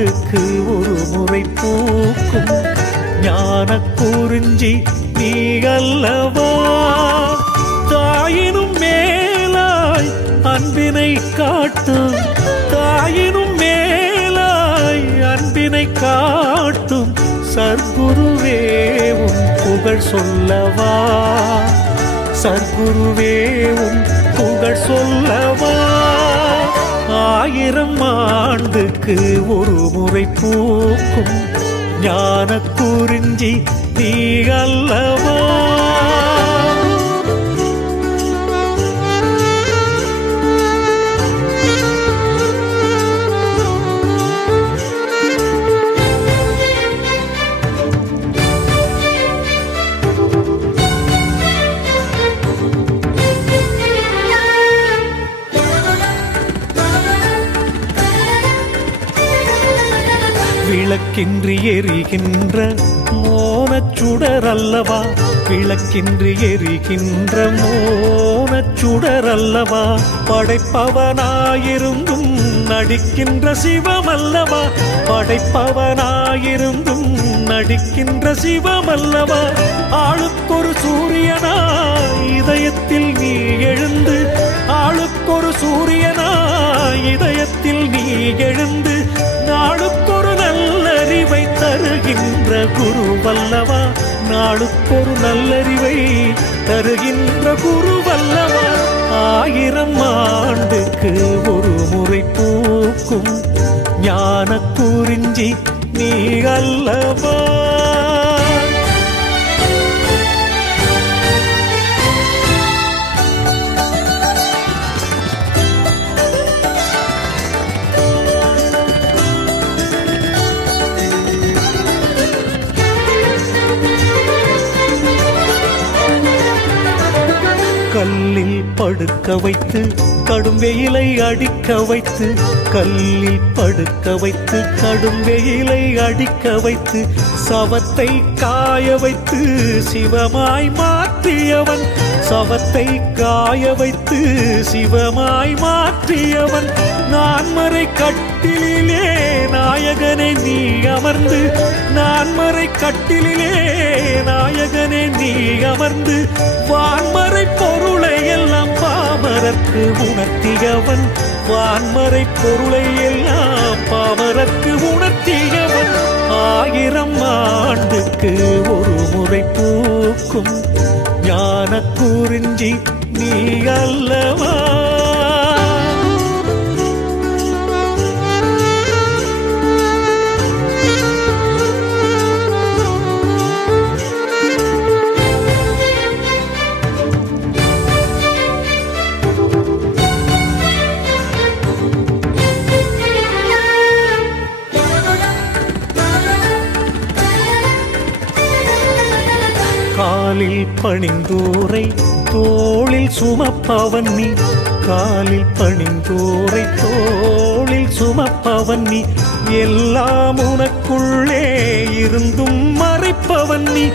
ஆண்டுக்கு ஒரு முறை பூக்கும். ஞான குறிஞ்சி நீ அல்லவா? தாயினும் மேலாய் அன்பினை காட்டும். தாயினும் மேலாய் அன்பினை காட்டும். சர்க்குருவே உன் புகழ் சொல்லவா? சர்க்குருவே உன் புகழ் சொல்லவா? ஆயிரம் ஆண்டுக்கு ஒரு முறை பூக்கும் ஞான குறிஞ்சி நீ அல்லவா? விளக்கின்றி எரிகின்ற மோனச்சுடர் அல்லவா? விளக்கின்றி எரிகின்ற மோனச்சுடர் அல்லவா? படைப்பவனாயிருந்தும் நடிக்கின்ற சிவமல்லவா? படைப்பவனாயிருந்தும் நடிக்கின்ற சிவமல்லவா? ஆளுக்கொரு சூரியனா? இதயத்தில் நீ எழுந்து ஆளுக்கொரு சூரியனா? இதயத்தில் நீ எழுந்து தருகின்ற குரு வல்லவா நாளுக்கொரு நல்லறிவை தருகின்ற குரு வல்லவா ஆயிரம் ஆண்டுக்கு ஒரு முறை பூக்கும் ஞான குறிஞ்சி நீ அல்லவா. கல்லில் படுக்க வைத்து கடும் வெயிலை அடிக்க வைத்து கல்லில் படுக்க வைத்து கடும் வெயிலை அடிக்க வைத்து சவத்தை காய வைத்து சிவமாய் மாற்றியவன் சவத்தை காய வைத்து சிவமாய் மாற்றியவன். நான்மறை கட்டிலே நாயகனை நீ அமர்ந்து. நான்மறை கட்டிலே நாயகனே நீ அமர்ந்து. வான்மறை பொருளை எல்லாம் பாமரற்கு உணர்த்தியவன். வான்மறை பொருளை எல்லாம் பாமரற்கு உணர்த்தியவன். ஆயிரம் ஆண்டுக்கு ஒரு முறை பூக்கும் ஞான குறிஞ்சி நீ அல்லவா? காலில் பணிந்தோரை தோளில் சுமப்பவன் நீ. காலில் பணிந்தோரை தோளில் சுமப்பவன் நீ. எல்லாம் உனக்குள்ளே இருந்தும் மறைப்பவன் நீ.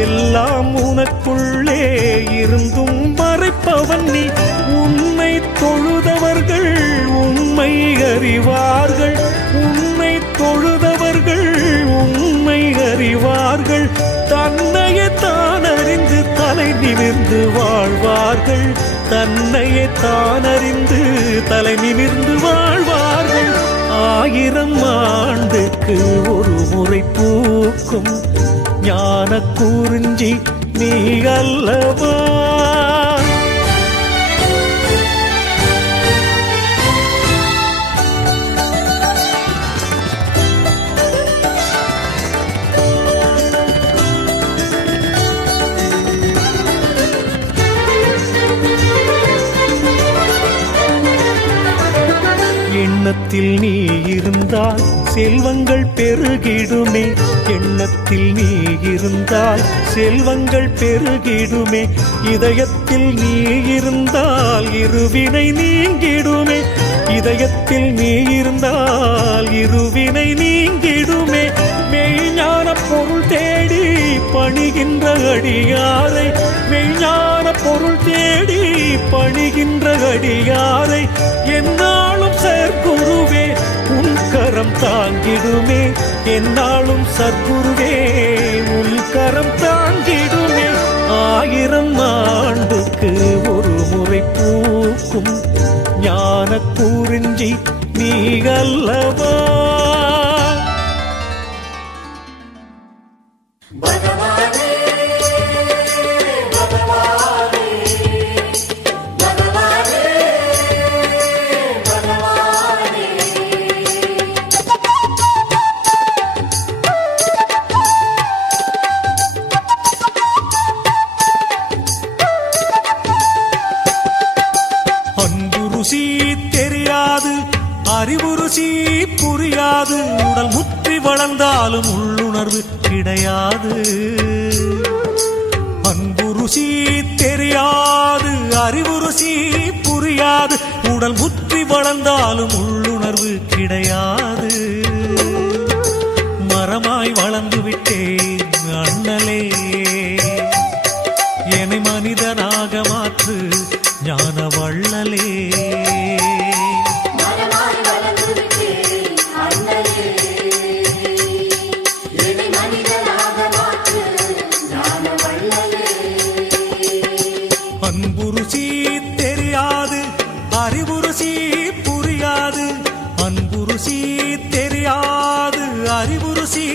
எல்லாம் உனக்குள்ளே இருந்தும் மறைப்பவன் நீ. உன்னை தொழுதவர்கள் உண்மை அறிவார்கள். உன்னை தொழுதவர்கள் உண்மை அறிவார்கள். தன் வாழ்வார்கள் தன்னையே தானறிந்து தலை நிமிர்ந்து வாழ்வார்கள். ஆயிரம் ஆண்டுக்கு ஒரு முறை பூக்கும் ஞான குறிஞ்சி நீ அல்லவா? எண்ணத்தில் நீ இருந்தால் செல்வங்கள் பெருகிடுமே. எண்ணத்தில் நீ இருந்தால் செல்வங்கள் பெருகிடுமே. இதயத்தில் நீ இருந்தால் இருவினை நீங்கிடுமே. இதயத்தில் நீ இருந்தால் இருவினை நீங்கிடுமே. மெய்ஞான பொருள் தேடி பணிகின்ற அடியாரை. மெய்ஞான பொருள் தேடி பணிகின்ற அடியாரை. என்னாலும் கரம் தாங்கிடுமே என்னாலும் சத்குருவே உன் கரம் தாங்கிடுமே. ஆயிரம் ஆண்டுக்கு ஒரு முறை பூக்கும் ஞான குறிஞ்சி நீ அல்லவா? அறிவு புரியாது. உடல் முற்றி வளர்ந்தாலும் உள்ளுணர்வு கிடையாது. அன்பு ருசி தெரியாது. அறிவு ருசி புரியாது. உடல் முற்றி வளர்ந்தாலும் உள்ளுணர்வு கிடையாது. மரமாய் வளர்ந்து விட்டேன் அண்ணலே. என்னை மனிதனாக மாற்று ஞான வள்ளலே அன்பு தெரியாது அறிவுருசி புரியாது. அன்புருசி தெரியாது அறிவுருசி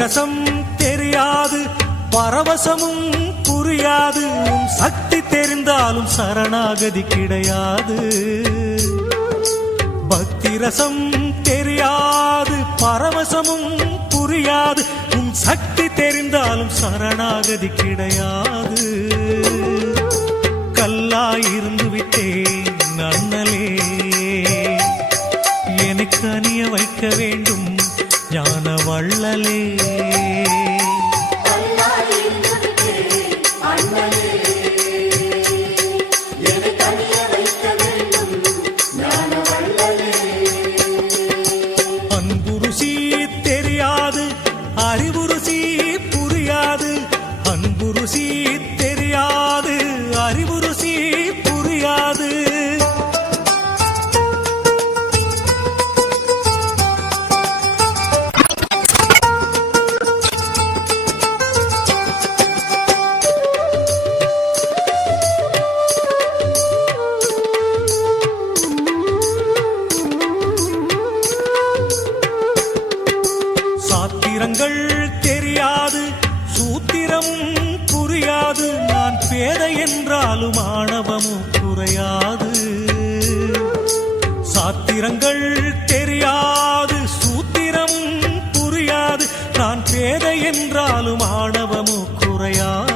ரசம் தெரியாது பரவசமும் புரியாது. சக்தி தெரிந்தாலும் சரணாகதி கிடையாது. பக்தி ரசம் தெரியாது பரவசமும் புரியாது. உன் சக்தி தெரிந்தாலும் சரணாகதி கிடையாது. கல்லாயிருந்து விட்டேன் அண்ணலே எனக்கு அணிய வைக்க வேண்டும் ஞான வள்ளலே. அன்பு ஏதை என்றாலும் ஆணவமும் குறையாது. சாத்திரங்கள் தெரியாது சூத்திரம் புரியாது. நான் பேதை என்றாலும் ஆணவமும் குறையாது.